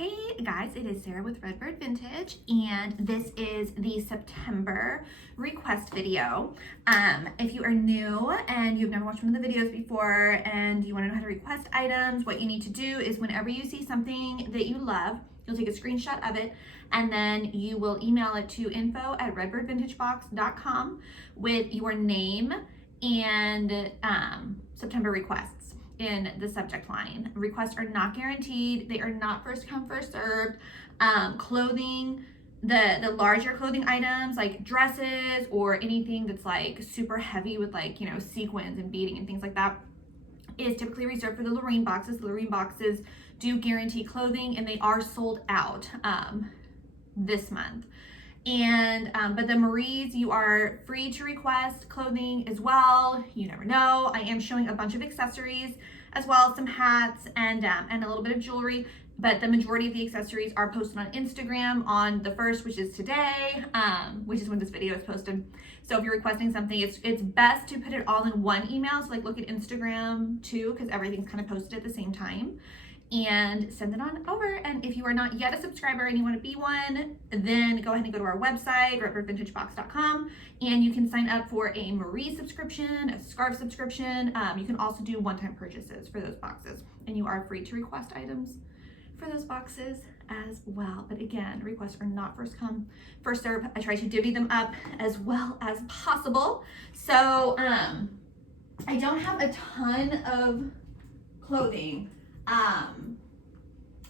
Hey guys, it is Sarah with Redbird Vintage, and this is the September request video. If you are new and you've never watched one of the videos before and you want to know how to request items, what you need to do is whenever you see something that you love, you'll take a screenshot of it and then you will email it to info@redbirdvintagebox.com with your name and September requests in the subject line. Requests are not guaranteed. They are not first come, first served. Clothing, the larger clothing items like dresses or anything that's like super heavy with like, you know, sequins and beading and things like that is typically reserved for the Lorraine boxes. The Lorraine boxes do guarantee clothing and they are sold out this month. And but the Maries, you are free to request clothing as well. You never know. I am showing a bunch of accessories as well, some hats and a little bit of jewelry, but the majority of the accessories are posted on Instagram on the 1st, which is today, which is when this video is posted. So if you're requesting something, it's best to put it all in one email. So like look at Instagram too, because everything's kind of posted at the same time, and send it on over. And if you are not yet a subscriber and you want to be one, then go ahead and go to our website, redbirdvintagebox.com, and you can sign up for a Marie subscription, a scarf subscription. You can also do one-time purchases for those boxes, and you are free to request items for those boxes as well. But again, requests are not first come, first serve. I try to divvy them up as well as possible. So I don't have a ton of clothing,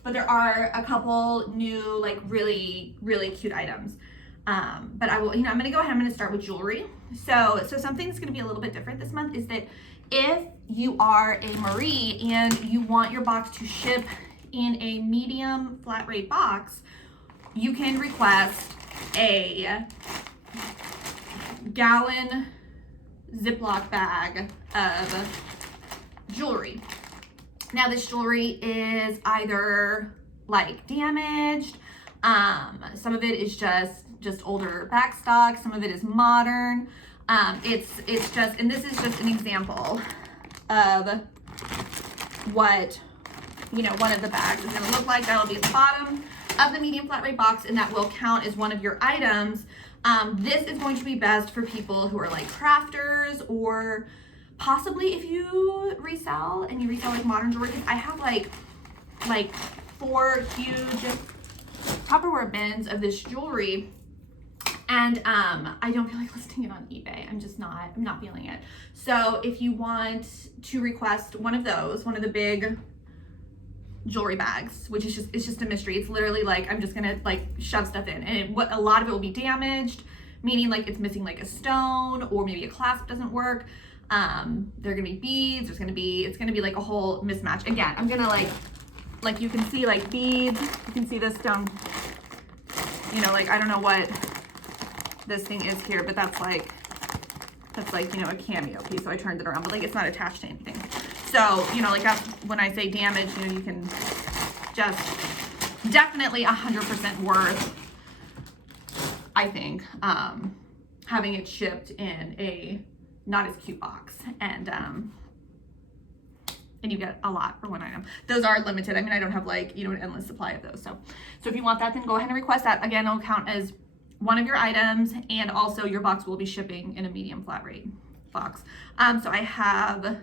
but there are a couple new, like really cute items. But I will, I'm gonna go ahead, I'm gonna start with jewelry. So something that's gonna be a little bit different this month is that if you are a Marie and you want your box to ship in a medium flat rate box, you can request a gallon Ziploc bag of jewelry. Now this jewelry is either like damaged, some of it is just older back stock, some of it is modern. It's just, and this is just an example of what, one of the bags is gonna look like. That'll be at the bottom of the medium flat rate box, and that will count as one of your items. This is going to be best for people who are like crafters, or possibly if you resell and you resell like modern jewelry. I have like 4 huge Tupperware bins of this jewelry, and I don't feel like listing it on eBay. I'm not feeling it. So if you want to request one of those, one of the big jewelry bags, which is it's just a mystery. It's literally like I'm just gonna like shove stuff in, and a lot of it will be damaged, meaning like it's missing like a stone, or maybe a clasp doesn't work. There are gonna be beads, it's gonna be like a whole mismatch. Again, I'm gonna like you can see like beads, you can see this down, like I don't know what this thing is here, but that's like a cameo piece, so I turned it around, but like it's not attached to anything. So, like that's when I say damage, you can just definitely 100% worth, I think, having it shipped in a not as cute box, and you get a lot for one item. Those are limited. I mean, I don't have like, an endless supply of those. So if you want that, then go ahead and request that. Again, it'll count as one of your items, and also your box will be shipping in a medium flat rate box. So I have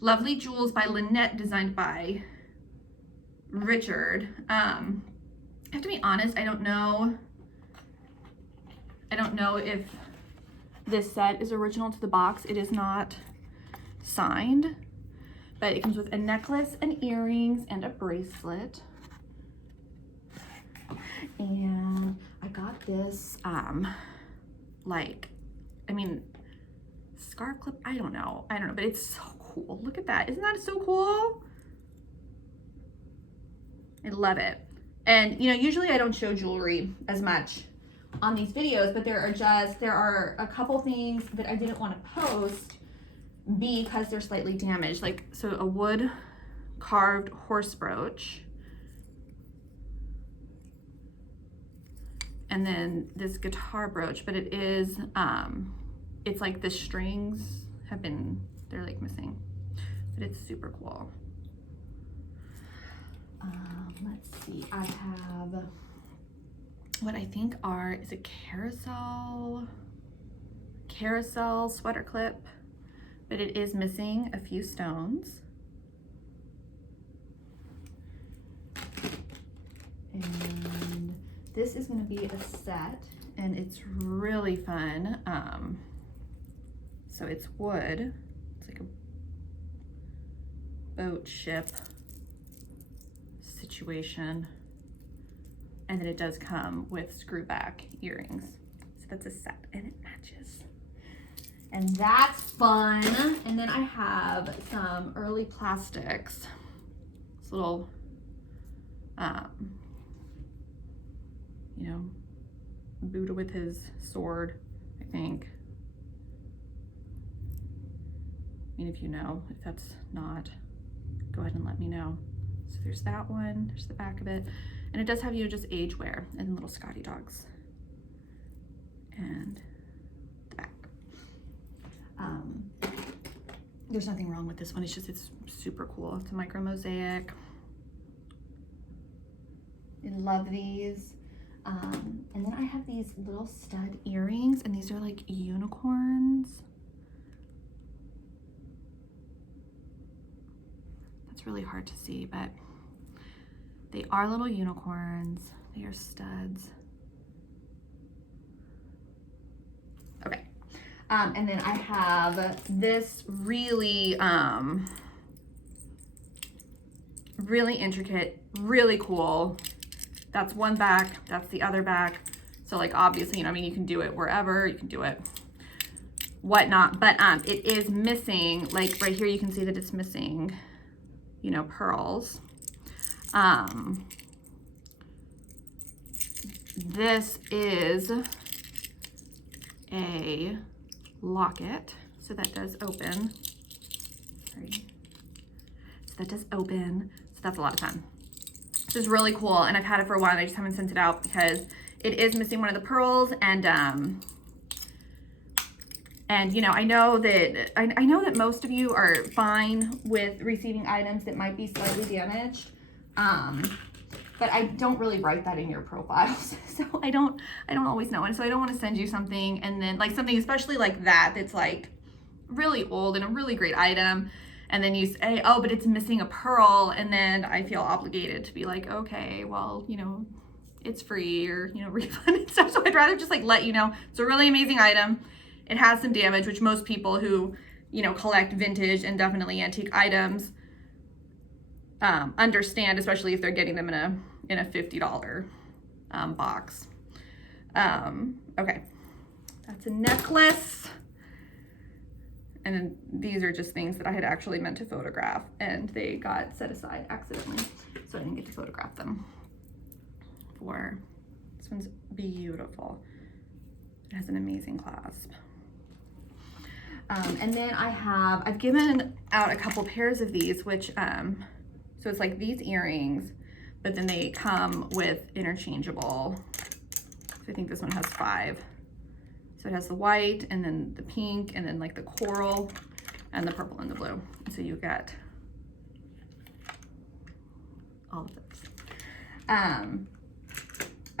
Lovely Jewels by Lynette, designed by Richard. I have to be honest, I don't know if this set is original to the box. It is not signed, but it comes with a necklace and earrings and a bracelet. And I got this, scarf clip. I don't know, but it's so cool. Look at that. Isn't that so cool? I love it. And, usually I don't show jewelry as much on these videos, but there are a couple things that I didn't want to post because they're slightly damaged. So a wood carved horse brooch, and then this guitar brooch, but it is, it's like the strings they're like missing, but it's super cool. Let's see, I have what I think is a carousel sweater clip, but it is missing a few stones. And this is going to be a set, and it's really fun. So it's wood. It's like a boat ship situation. And then it does come with screw back earrings. So that's a set, and it matches. And that's fun. And then I have some early plastics. This little, you know, Buddha with his sword, I think. I mean, if you know, if that's not, go ahead and let me know. So there's that one, there's the back of it. And it does have, you know, just age wear and little Scotty dogs. And the back. There's nothing wrong with this one. It's just, it's super cool. It's a micro mosaic. I love these. And then I have these little stud earrings, and these are like unicorns. That's really hard to see, but they are little unicorns. They are studs. Okay. And then I have this really, really intricate, really cool. That's one back, that's the other back. So like obviously, you know, I mean, you can do it wherever, you can do it whatnot, but it is missing, like right here, you can see that it's missing, you know, pearls. This is a locket, so that does open. Sorry. So that does open, so that's a lot of fun. This is really cool, and I've had it for a while, and I just haven't sent it out because it is missing one of the pearls, and you know, I know that most of you are fine with receiving items that might be slightly damaged, but I don't really write that in your profiles, so I don't always know, and so I don't want to send you something and then like something especially like that that's like really old and a really great item, and then you say, oh, but it's missing a pearl, and then I feel obligated to be like, okay, well, you know, it's free, or, you know, refund and stuff. So I'd rather just like let you know it's a really amazing item. It has some damage, which most people who, you know, collect vintage and definitely antique items understand, especially if they're getting them in a $50 box. Okay, that's a necklace. And then these are just things that I had actually meant to photograph, and they got set aside accidentally, so I didn't get to photograph them. This one's beautiful. It has an amazing clasp. And then I've given out a couple pairs of these, which, so it's like these earrings, but then they come with interchangeable. So I think this one has 5. So it has the white, and then the pink, and then like the coral, and the purple and the blue. And so you get all of those.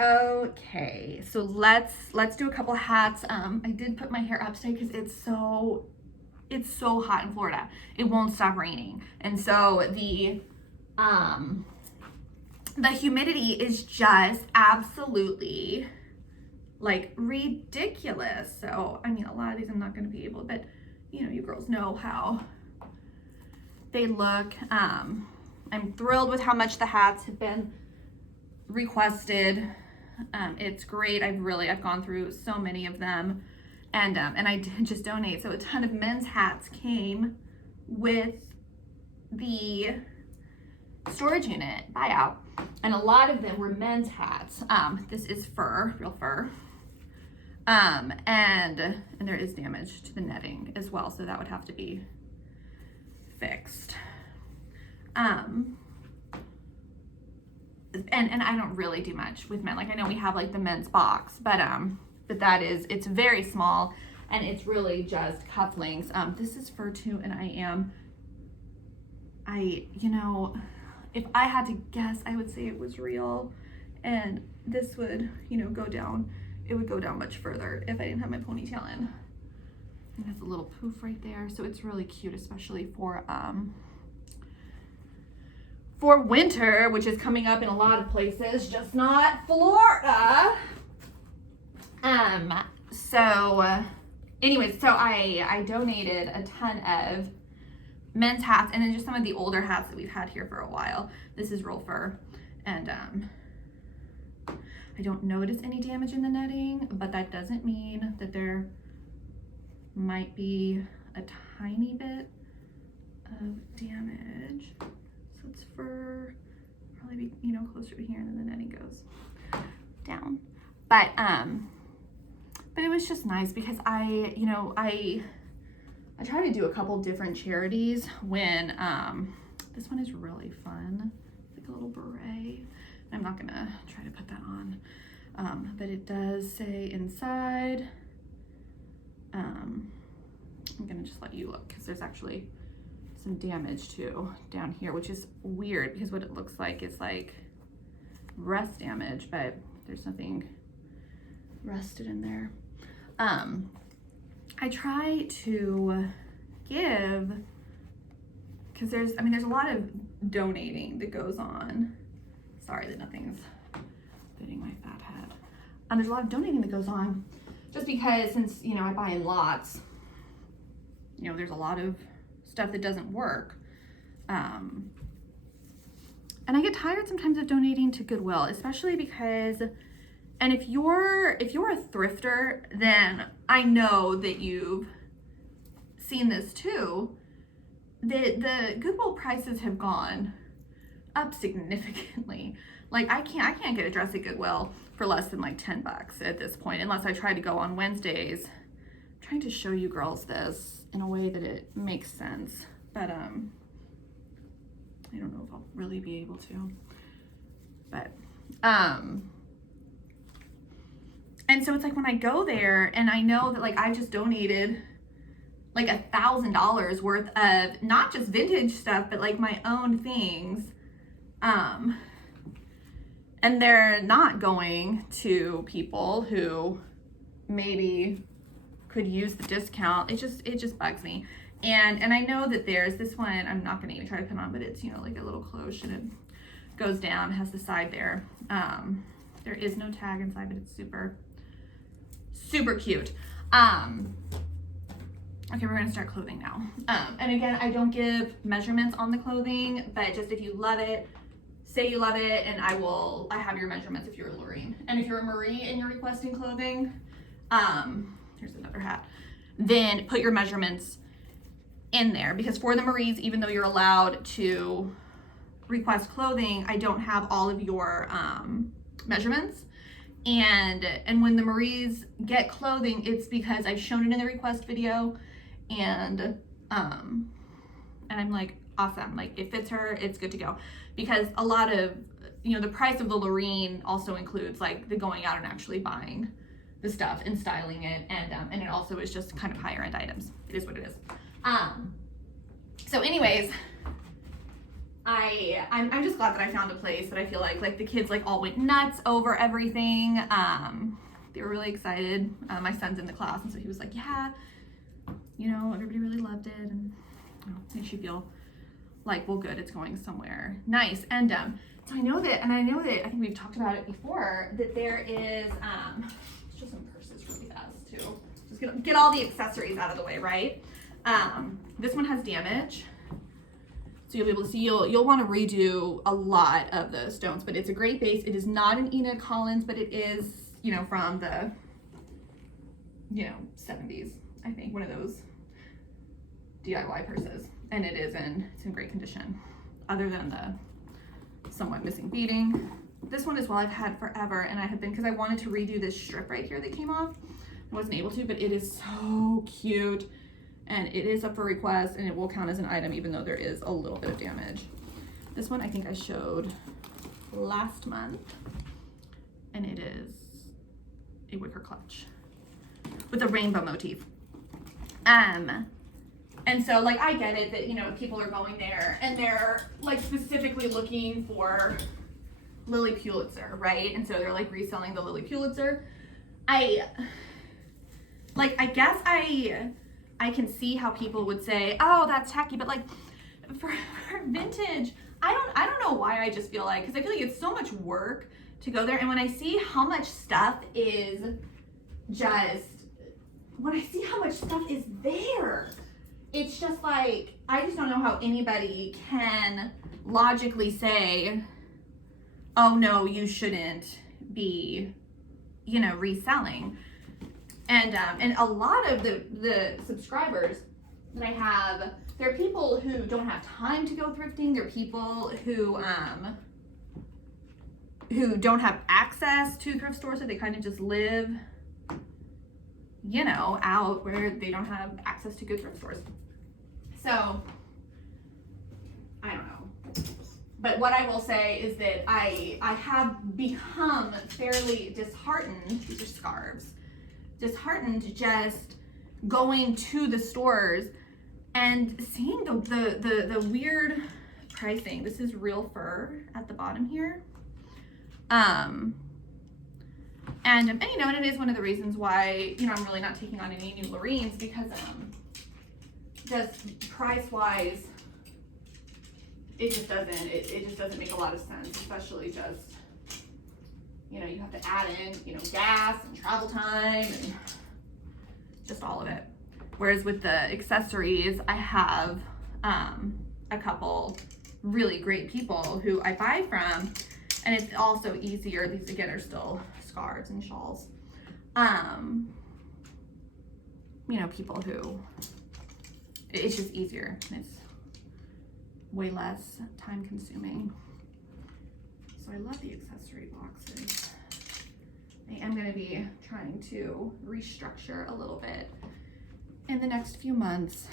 Okay, so let's do a couple hats. I did put my hair up today because it's so hot in Florida. It won't stop raining, and so the humidity is just absolutely like ridiculous. So I mean, a lot of these I'm not going to be able, but you know, you girls know how they look. I'm thrilled with how much the hats have been requested. It's great. I've gone through so many of them, and I did just donate. So a ton of men's hats came with the storage unit buyout, and a lot of them were men's hats. This is fur, real fur, and there is damage to the netting as well, so that would have to be fixed. And I don't really do much with men. Like, I know we have like the men's box, but it's very small, and it's really just cufflinks. This is fur too, and you know, if I had to guess, I would say it was real. And this would, you know, go down. It would go down much further if I didn't have my ponytail in. And there's a little poof right there. So it's really cute, especially for winter, which is coming up in a lot of places, just not Florida. Anyways, so I donated a ton of men's hats and then just some of the older hats that we've had here for a while. This is real fur, and I don't notice any damage in the netting, but that doesn't mean that there might be a tiny bit of damage. So it's fur, probably be, you know, closer to here, and then the netting goes down. But it was just nice because I try to do a couple different charities when this one is really fun. It's like a little beret. I'm not gonna try to put that on, but it does say inside. I'm gonna just let you look because there's actually some damage too down here, which is weird because what it looks like is like rust damage, but there's nothing rusted in there. I try to give, because there's a lot of donating that goes on. Sorry that nothing's fitting my fat head. There's a lot of donating that goes on just because, since, you know, I buy in lots, you know, there's a lot of stuff that doesn't work. And I get tired sometimes of donating to Goodwill, especially because, and if you're a thrifter, then I know that you've seen this too. The Goodwill prices have gone up significantly. Like I can't get a dress at Goodwill for less than like $10 at this point, unless I try to go on Wednesdays. I'm trying to show you girls this in a way that it makes sense, but I don't know if I'll really be able to. But and so it's like when I go there and I know that like I just donated like $1,000 worth of not just vintage stuff, but like my own things. And they're not going to people who maybe could use the discount. It just bugs me. And I know that there's this one, I'm not gonna even try to put on, but it's, you know, like a little close and it goes down, has the side there. There is no tag inside, but it's super, super cute. Okay, we're gonna start clothing now. And again, I don't give measurements on the clothing, but just if you love it, say you love it, and I have your measurements if you're a Lorraine. And if you're a Marie and you're requesting clothing, here's another hat, then put your measurements in there, because for the Maries, even though you're allowed to request clothing, I don't have all of your measurements. And when the Maries get clothing, it's because I've shown it in the request video, and I'm like, awesome, like it fits her, it's good to go. Because a lot of, you know, the price of the Lorraine also includes like the going out and actually buying the stuff and styling it, and it also is just kind of higher end items. It is what it is. So anyways, I'm just glad that I found a place that I feel like the kids like all went nuts over everything. They were really excited. My son's in the class, and so he was like, yeah, you know, everybody really loved it, and you know, makes you feel like, well, good, it's going somewhere nice. And so I know that I think we've talked about it before, that there is let's show some purses really fast too. Just get all the accessories out of the way, right? This one has damage, so you'll be able to see, you'll want to redo a lot of the stones, but it's a great base. It is not an Enid Collins, but it is, you know, from the, you know, 70s, I think, one of those DIY purses, and it's in great condition, other than the somewhat missing beading. This one as well I've had forever, and I have been, because I wanted to redo this strip right here that came off. I wasn't able to, but it is so cute, and it is up for request, and it will count as an item even though there is a little bit of damage. This one I think I showed last month, and it is a wicker clutch with a rainbow motif. And so, like, I get it that, you know, people are going there and they're, like, specifically looking for Lily Pulitzer, right? And so they're, like, reselling the Lily Pulitzer. I guess I can see how people would say, oh, that's tacky, but, like, for vintage, I don't know why. I just feel like, because I feel like it's so much work to go there, and when I see how much stuff is there, it's just like, I just don't know how anybody can logically say, oh no, you shouldn't be, you know, reselling. And a lot of the subscribers that I have, they're people who don't have time to go thrifting. They're people who don't have access to thrift stores, so they kind of just live, you know, out where they don't have access to good thrift stores. So, I don't know. But what I will say is that I have become fairly disheartened, these are scarves, disheartened just going to the stores and seeing the weird pricing. This is real fur at the bottom here. And you know, and it is one of the reasons why, you know, I'm really not taking on any new Loreens, because just price wise, it just doesn't make a lot of sense, especially just, you know, you have to add in, you know, gas and travel time and just all of it. Whereas with the accessories, I have a couple really great people who I buy from, and it's also easier. These again are still scarves and shawls. You know, people who, it's just easier. It's way less time consuming. So I love the accessory boxes. I am gonna be trying to restructure a little bit in the next few months,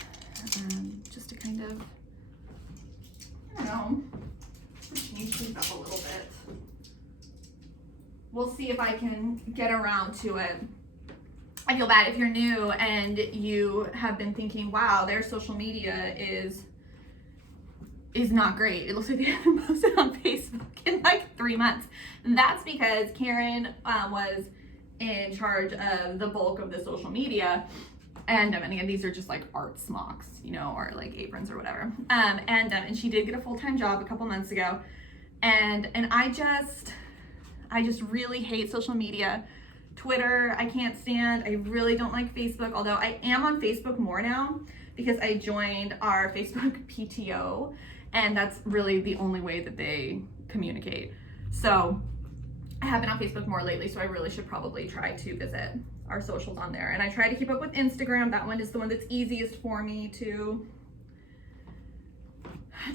just to kind of, I don't know, change things up a little bit. We'll see if I can get around to it. I feel bad if you're new and you have been thinking, wow, their social media is not great. It looks like they haven't posted on Facebook in like 3 months. And that's because Karen was in charge of the bulk of the social media. And again, these are just like art smocks, you know, or like aprons or whatever. And she did get a full-time job a couple months ago. And I just really hate social media. Twitter, I can't stand. I really don't like Facebook, although I am on Facebook more now because I joined our Facebook PTO, and that's really the only way that they communicate. So I have been on Facebook more lately, so I really should probably try to visit our socials on there. And I try to keep up with Instagram. That one is the one that's easiest for me to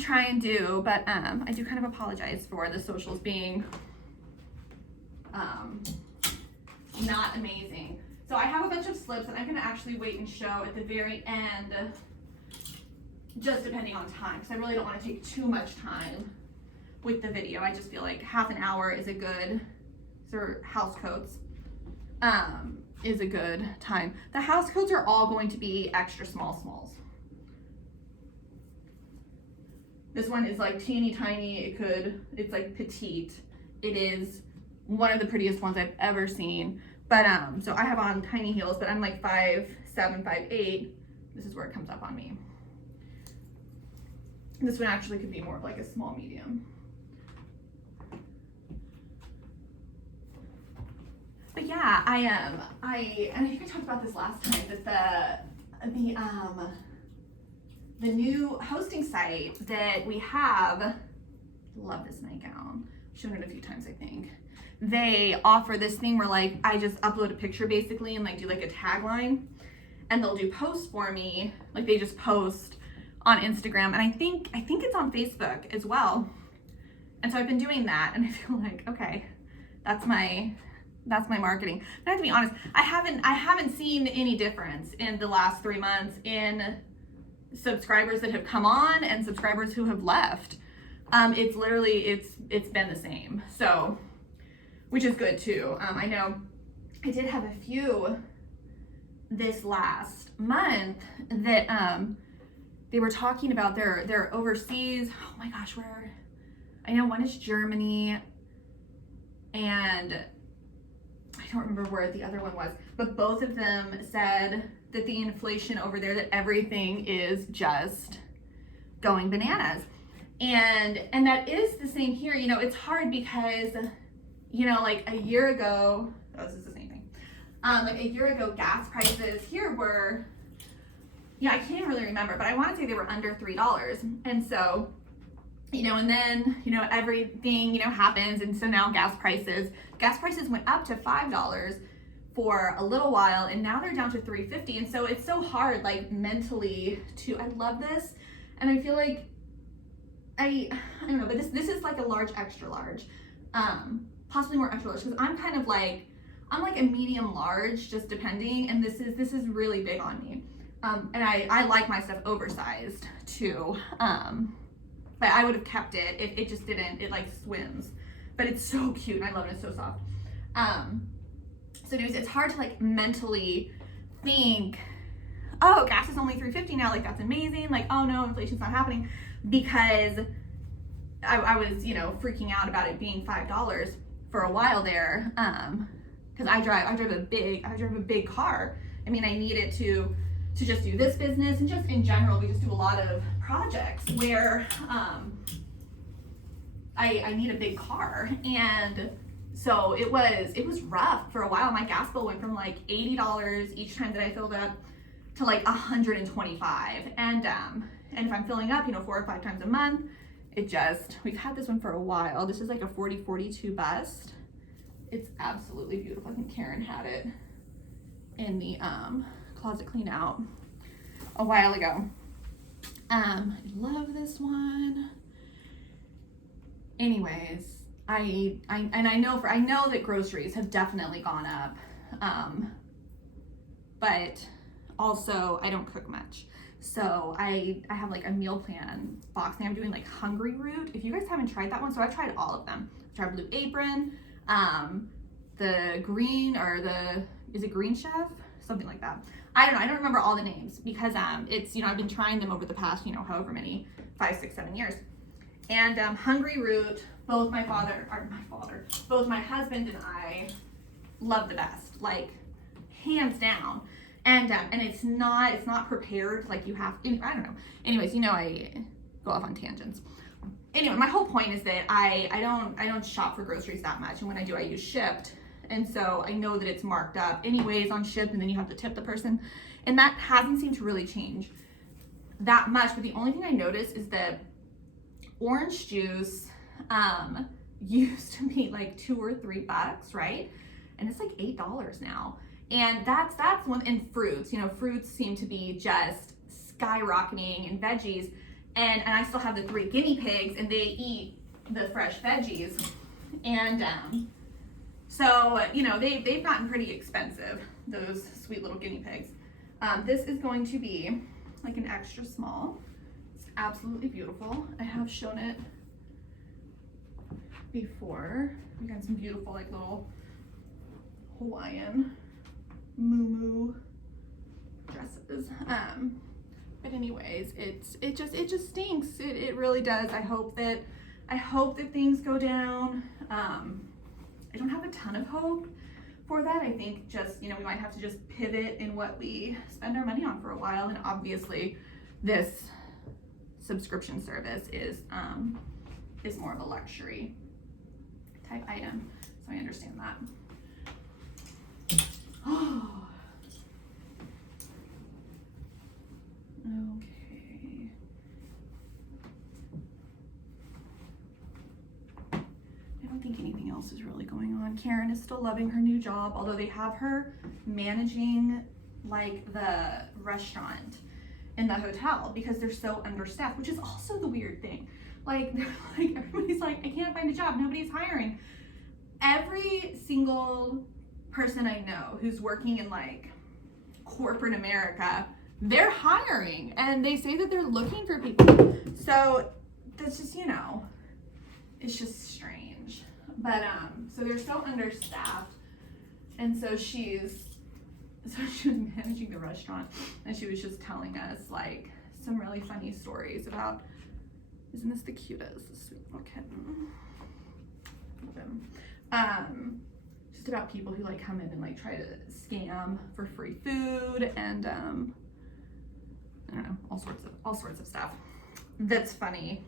try and do, but I do kind of apologize for the socials being not amazing. So I have a bunch of slips that I'm gonna actually wait and show at the very end, just depending on time, because I really don't want to take too much time with the video. I just feel like half an hour is a good, for house coats, is a good time. The house coats are all going to be extra smalls. This one is like teeny tiny. It's like petite. It is one of the prettiest ones I've ever seen. But so I have on tiny heels, but I'm like 5'7", 5'8". This is where it comes up on me. This one actually could be more of like a small medium. But yeah, and I think I talked about this last time, that the new hosting site that we have, love this nightgown, I've shown it a few times I think. They offer this thing where like I just upload a picture basically and like do like a tagline, and they'll do posts for me. Like they just post on Instagram, and I think it's on Facebook as well. And so I've been doing that, and I feel like, okay, that's my marketing. But I have to be honest, I haven't seen any difference in the last 3 months in subscribers that have come on and subscribers who have left. It's literally, it's been the same. So, which is good too. I know I did have a few this last month that they were talking about their overseas, oh my gosh, I know one is Germany, and I don't remember where the other one was, but both of them said that the inflation over there, that everything is just going bananas. And that is the same here. You know, it's hard because, you know, like a year ago, this is the same thing. Like a year ago, gas prices here were, I can't really remember, but I want to say they were under $3. And so, you know, and then, you know, everything, you know, happens. And so now gas prices went up to $5 for a little while, and now they're down to $3.50. And so it's so hard, like mentally I love this. And I feel like, I don't know, but this is like a large, extra large, possibly more extra large, because I'm kind of like, I'm like a medium large, just depending. And this is really big on me. And I like my stuff oversized too. But I would have kept it if it just didn't, it like swims, but it's so cute and I love it, it's so soft. So anyways, it's hard to like mentally think, oh, gas is only $3.50 now, like that's amazing, like, oh no, inflation's not happening, because I was, you know, freaking out about it being $5 for a while there, because I drive a big car. I mean, I need it to just do this business, and just in general, we just do a lot of projects where I need a big car. And so it was rough for a while. My gas bill went from like $80 each time that I filled up to like $125. And if I'm filling up, you know, 4 or 5 times a month, we've had this one for a while. This is like a 4042 bust. It's absolutely beautiful. I think Karen had it in the closet clean out a while ago. I love this one. Anyways, I know that groceries have definitely gone up, but also I don't cook much, so I have like a meal plan box thing. I'm doing like Hungry Root. If you guys haven't tried that one, so I've tried all of them. I tried Blue Apron, the green, or is it Green Chef? Something like that. I don't know. I don't remember all the names because it's, you know, I've been trying them over the past, you know, however many, 5, 6, 7 years. And Hungry Root, both my husband and I love the best, like hands down. And it's not prepared like you have. I don't know. Anyways, you know, I go off on tangents. Anyway, my whole point is that I don't shop for groceries that much, and when I do, I use Shipt. And so I know that it's marked up anyways on Shipt, and then you have to tip the person. And that hasn't seemed to really change that much. But the only thing I noticed is that orange juice used to be like $2 or $3, right? And it's like $8 now. And that's one. And fruits, you know, fruits seem to be just skyrocketing, and veggies. And I still have the 3 guinea pigs, and they eat the fresh veggies. And so, you know, they've gotten pretty expensive, those sweet little guinea pigs. This is going to be like an extra small. It's absolutely beautiful. I have shown it before. We got some beautiful like little Hawaiian moo dresses. But anyways, it just stinks. It really does. I hope that things go down. I don't have a ton of hope for that. I think just, you know, we might have to just pivot in what we spend our money on for a while. And obviously this subscription service is more of a luxury type item. So I understand that. Oh. Okay. I don't think anything else is really going on. Karen is still loving her new job, although they have her managing like the restaurant in the hotel because they're so understaffed, which is also the weird thing. Like everybody's like, I can't find a job, nobody's hiring. Every single person I know who's working in like corporate America, they're hiring, and they say that they're looking for people. So that's just, you know, it's just strange. But so they're so understaffed, and so she was managing the restaurant, and she was just telling us like some really funny stories about, isn't this the cutest, this sweet little kitten? Love him. Just about people who like come in and like try to scam for free food and I don't know, all sorts of stuff that's funny.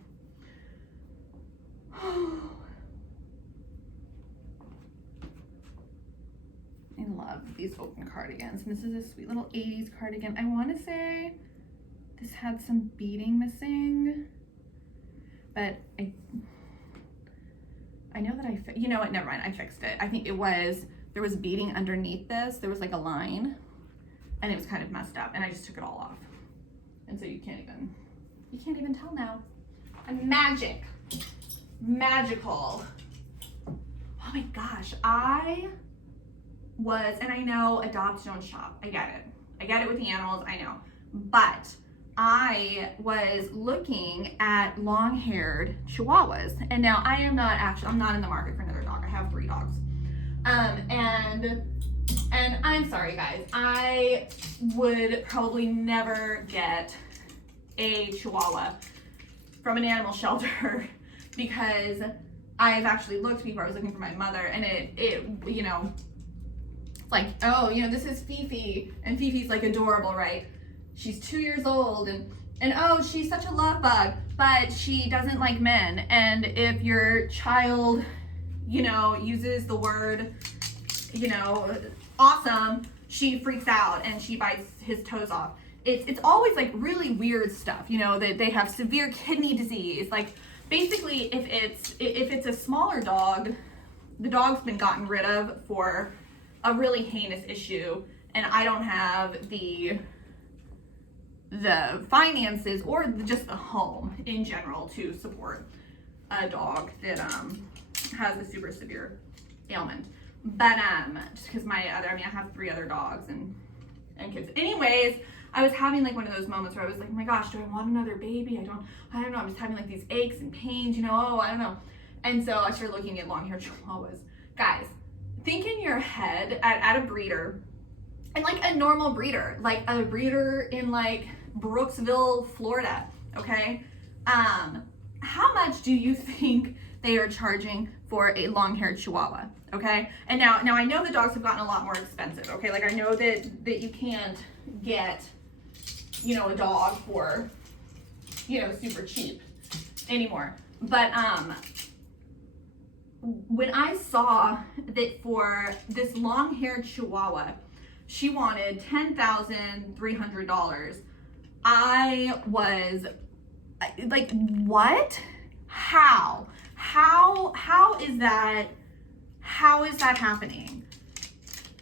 I love these open cardigans, and this is a sweet little 80s cardigan. I want to say this had some beading missing, but I know that you know what, never mind, I fixed it. I think there was beading underneath this. There was like a line, and it was kind of messed up, and I just took it all off. And so you can't even tell now. I'm magical. Oh my gosh, and I know adopt, don't shop. I get it with the animals, I know. But I was looking at long-haired Chihuahuas, and now I'm not in the market for another dog. I have 3 dogs. And I'm sorry guys, I would probably never get a Chihuahua from an animal shelter because I've actually looked before. I was looking for my mother, and it you know, it's like, oh, you know, this is Fifi, and Fifi's like adorable, right? She's 2 years old, and oh, she's such a love bug, but she doesn't like men. And if your child, you know, uses the word, you know, awesome, she freaks out and she bites his toes off. It's always like really weird stuff, you know, that they have severe kidney disease. Like basically, if it's a smaller dog, the dog's been gotten rid of for a really heinous issue, and I don't have the finances or just the home in general to support a dog that has a super severe ailment. But just because I have 3 other dogs and kids. Anyways, I was having like one of those moments where I was like, oh my gosh, do I want another baby? I don't know. I'm just having like these aches and pains, you know, I don't know. And so I started looking at long-haired Chihuahuas. Guys, think in your head at a breeder, and like a normal breeder, like a breeder in like Brooksville, Florida, okay? How much do you think they are charging for a long-haired Chihuahua, okay? And now I know the dogs have gotten a lot more expensive, okay? Like I know that you can't get, you know, a dog for, you know, super cheap anymore. But when I saw that for this long-haired Chihuahua, she wanted $10,300, I was like, what? How is that happening?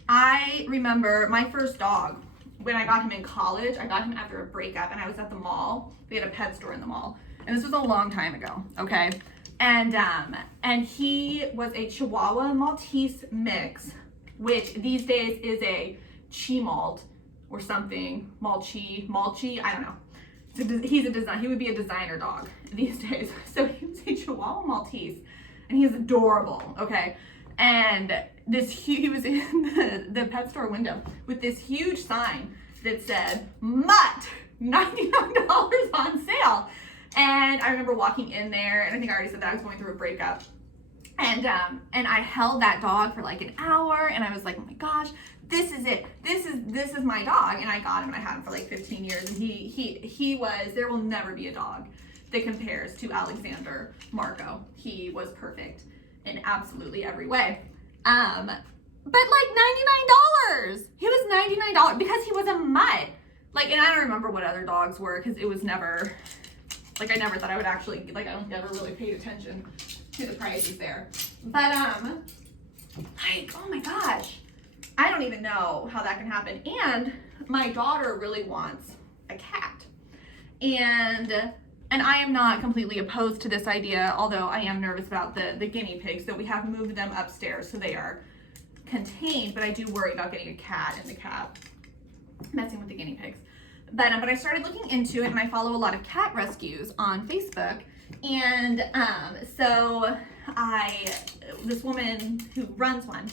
I remember my first dog, when I got him in college. I got him after a breakup, and I was at the mall. We had a pet store in the mall, and this was a long time ago, okay? And he was a Chihuahua Maltese mix, which these days is a Chi-Malt or something, Malchi, I don't know. He would be a designer dog these days. So he was a Chihuahua Maltese, and he's adorable, okay? And he was in the pet store window with this huge sign that said, "Mutt, $99 on sale." And I remember walking in there, and I think I already said that I was going through a breakup. And I held that dog for like an hour, and I was like, oh my gosh, this is it. This is my dog. And I got him, and I had him for like 15 years. And there will never be a dog that compares to Alexander Marco. He was perfect in absolutely every way. But like $99. He was $99 because he was a mutt. Like, and I don't remember what other dogs were, because it was never, like, I never thought I would actually, like, I don't never really paid attention to the prices there. But, like, oh my gosh, I don't even know how that can happen. And my daughter really wants a cat. And I am not completely opposed to this idea, although I am nervous about the guinea pigs. So we have moved them upstairs so they are contained, but I do worry about getting a cat and the cat messing with the guinea pigs. But I started looking into it, and I follow a lot of cat rescues on Facebook. And so this woman who runs one,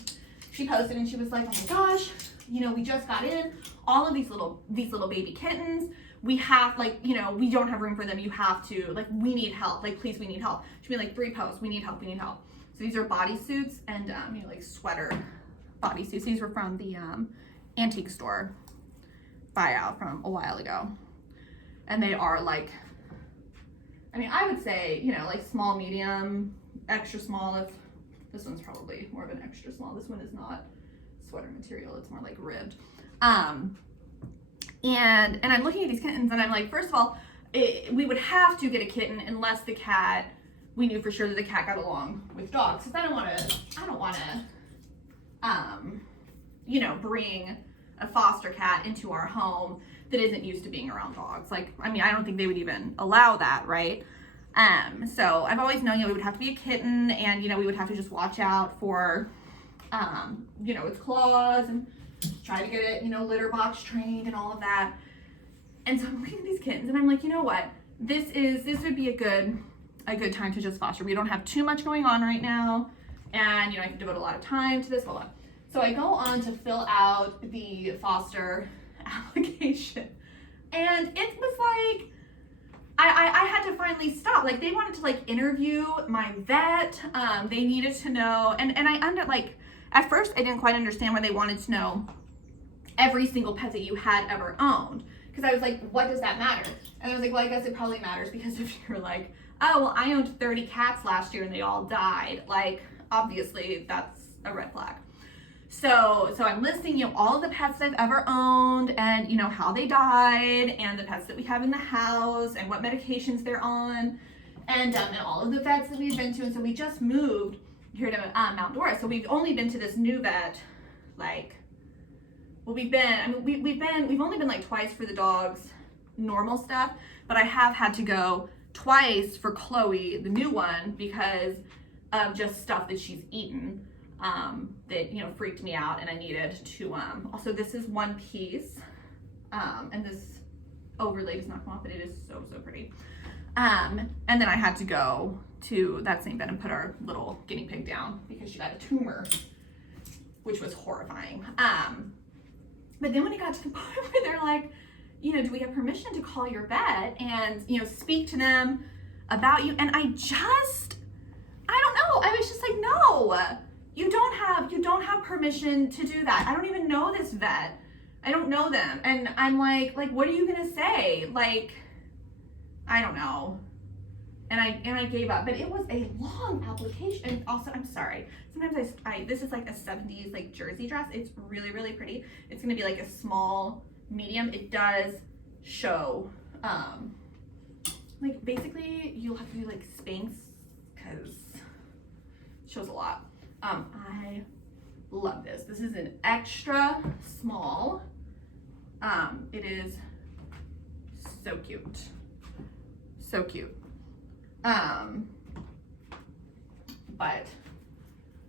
she posted, and she was like, oh my gosh, you know, we just got in all of these little baby kittens. we have, like, you know, we don't have room for them. You have to, like, we need help. Like, please, we need help. She'd be like, 3 posts. We need help. We need help. So these are bodysuits and, you know, like sweater bodysuits. These were from the antique store buyout from a while ago. And they are like, I mean, I would say, you know, like small, medium, extra small. If this one's probably more of an extra small. This one is not sweater material. It's more like ribbed. And I'm looking at these kittens and I'm like, first of all, we would have to get a kitten unless the cat, we knew for sure that the cat got along with dogs. Because I don't want to, you know, bring a foster cat into our home that isn't used to being around dogs. Like, I mean, I don't think they would even allow that, right? So I've always known, you know, it would have to be a kitten, and, you know, we would have to just watch out for, you know, its claws and try to get it, you know, litter box trained and all of that. And so I'm looking at these kittens and I'm like, you know what? This would be a good time to just foster. We don't have too much going on right now. And, you know, I can devote a lot of time to this, blah, blah. So I go on to fill out the foster application. And it was like, I had to finally stop. Like, they wanted to, like, interview my vet. They needed to know. And at first I didn't quite understand why they wanted to know every single pet that you had ever owned. Because I was like, what does that matter? And I was like, well, I guess it probably matters, because if you're like, oh, well, I owned 30 cats last year and they all died, like, obviously that's a red flag. So I'm listing, you know, all of the pets that I've ever owned, and, you know, how they died, and the pets that we have in the house, and what medications they're on, and all of the vets that we've been to. And so we just moved here to Mount Dora. So we've only been to this new vet, like, well, we've only been like twice for the dog's normal stuff, but I have had to go twice for Chloe, the new one, because of just stuff that she's eaten that, you know, freaked me out, and I needed to, also this is one piece, and this overlay does not come off, but it is so pretty. And then I had to go to that same vet and put our little guinea pig down because she got a tumor, which was horrifying. But then when it got to the point where they're like, you know, do we have permission to call your vet and, you know, speak to them about you? And I don't know. I was just like, no, you don't have permission to do that. I don't even know this vet. I don't know them. And I'm like, what are you going to say? Like, I don't know. And I gave up, but it was a long application. And also, I'm sorry, sometimes this is like a 70s like jersey dress. It's really pretty. It's gonna be like a small, medium. It does show, like, basically you'll have to do like Spanx, because it shows a lot. I love this. This is an extra small. It is so cute. So cute. But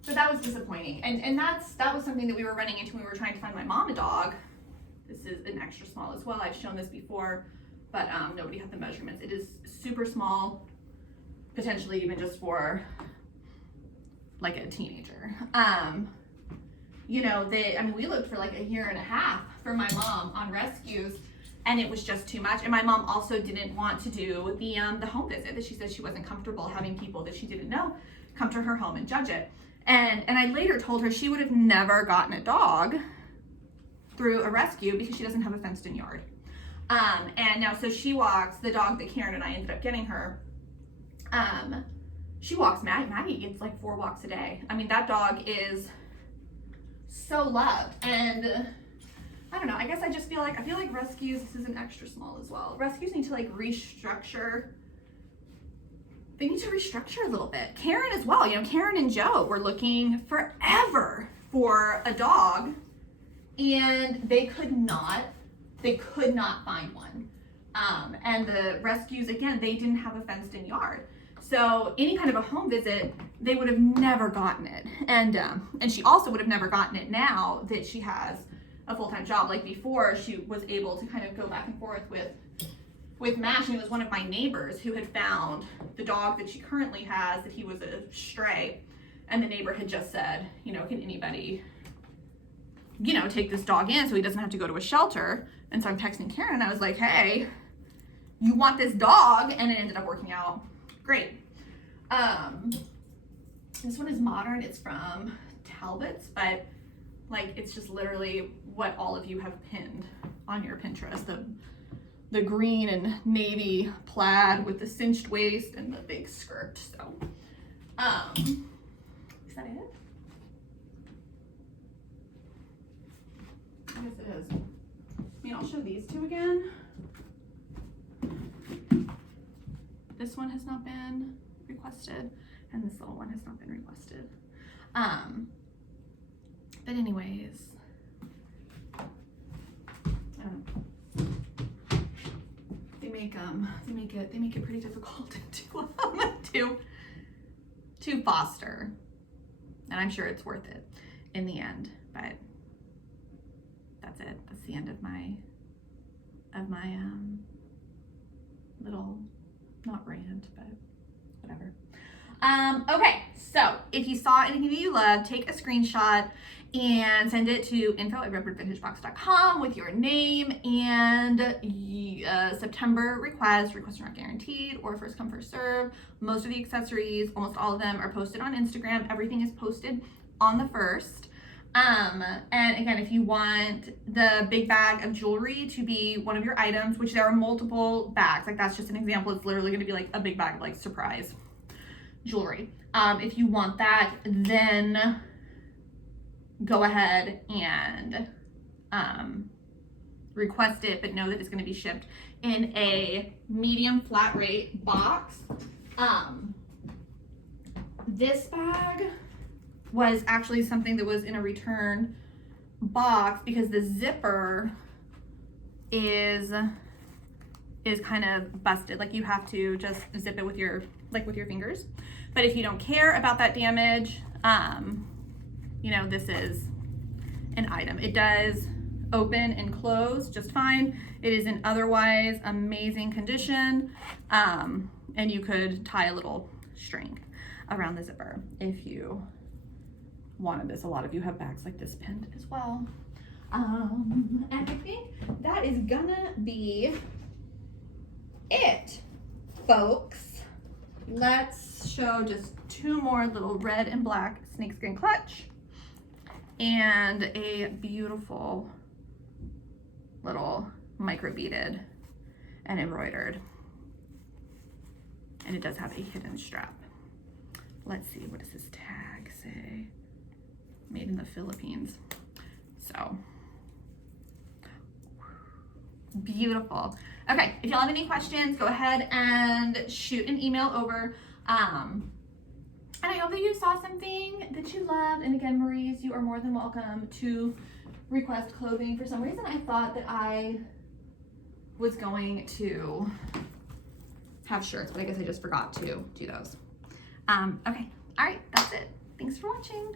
that was disappointing, and that was something that we were running into when we were trying to find my mom a dog. This is an extra small as well. I've shown this before, but nobody had the measurements. It is super small, potentially even just for like a teenager. You know, we looked for like a year and a half for my mom on rescues, and it was just too much. And my mom also didn't want to do the home visit, that she said she wasn't comfortable having people that she didn't know come to her home and judge it. And I later told her she would have never gotten a dog through a rescue because she doesn't have a fenced in yard. And now, so she walks the dog that Karen and I ended up getting her. She walks Maggie gets like 4 walks a day. I mean, that dog is so loved. And I don't know, I guess I feel like rescues, this is an extra small as well. Rescues need to like restructure. They need to restructure a little bit. Karen as well, you know, Karen and Joe were looking forever for a dog, and they could not find one. And the rescues, again, they didn't have a fenced in yard. So any kind of a home visit, they would have never gotten it. And she also would have never gotten it now that she has a full-time job. Like before, she was able to kind of go back and forth with Mash, and it was one of my neighbors who had found the dog that she currently has, that he was a stray, and the neighbor had just said, you know, can anybody, you know, take this dog in so he doesn't have to go to a shelter? And so I'm texting Karen and I was like, hey, you want this dog, and it ended up working out great. This one is modern. It's from Talbot's, but like it's just literally what all of you have pinned on your Pinterest. The green and navy plaid with the cinched waist and the big skirt. So, is that it? I guess it is. I mean, I'll show these two again. This one has not been requested, and this little one has not been requested. But anyways, they make it pretty difficult to foster, and I'm sure it's worth it in the end. But that's it. That's the end of my little, not rant, but whatever. Okay, so if you saw anything that you loved, take a screenshot and send it to info@redbirdvintagebox.com with your name and September request. Requests are not guaranteed or first come, first serve. Most of the accessories, almost all of them, are posted on Instagram. Everything is posted on the 1st. And again, if you want the big bag of jewelry to be one of your items, which there are multiple bags, like that's just an example, it's literally going to be like a big bag of like surprise jewelry. If you want that, then go ahead and request it, but know that it's going to be shipped in a medium flat rate box. This bag was actually something that was in a return box because the zipper is kind of busted. Like you have to just zip it with your fingers. But if you don't care about that damage, you know, this is an item. It does open and close just fine. It is in otherwise amazing condition. And you could tie a little string around the zipper if you wanted this. A lot of you have bags like this pinned as well. And I think that is gonna be it, folks. Let's show just two more little red and black snakeskin clutch and a beautiful little micro beaded and embroidered, and it does have a hidden strap. Let's see, what does this tag say? Made in the Philippines. So beautiful. Okay, if y'all have any questions, go ahead and shoot an email over. And I hope that you saw something that you loved. And again, Maurice, you are more than welcome to request clothing. For some reason, I thought that I was going to have shirts, but I guess I just forgot to do those. Okay, all right, that's it. Thanks for watching.